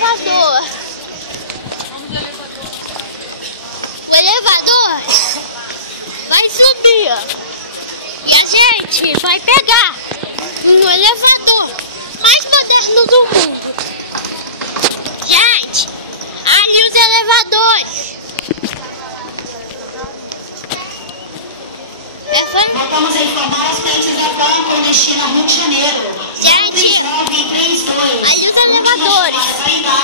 elevador. O elevador vai subir. E a gente vai pegar no elevador mais moderno do mundo. Gente, ali os elevadores. Voltamos a informar os clientes da van com destino ao Rio de Janeiro. Gente, 3932. ali os elevadores.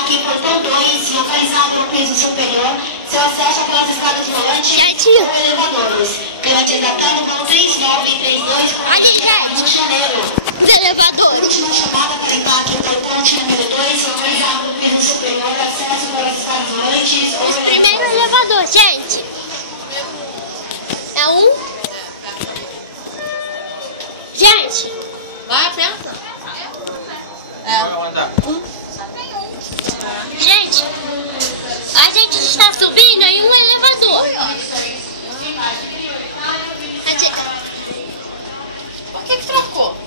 Aqui, portão 2, localizado no piso superior. Seu acesso pelas escadas volantes Gente, ou elevadores. Clientes da van com 3932 com ali, destino ao Rio de gente, Janeiro. os elevadores. Última chamada para entrar aqui pelo ponte número 2, localizado no piso superior. Acesso pelas escadas volantes ou elevadores. Primeiro elevador, gente. É um. Gente, Vai, pensa. gente, a gente está subindo em um elevador. Por que trocou?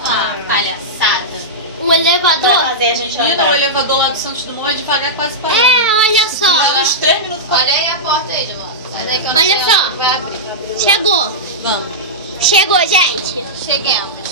Ah, palhaçada. Um elevador. Fazer a gente Menina, andar. o elevador lá do Santos Dumont é devagar, quase parando. Olha Dá só. uns 3 minutos pra... Olha aí a porta aí, Giovana. Sai daí que eu não sei Olha só. onde vai abrir. Chegou. Vamos. Chegou, gente. Cheguemos.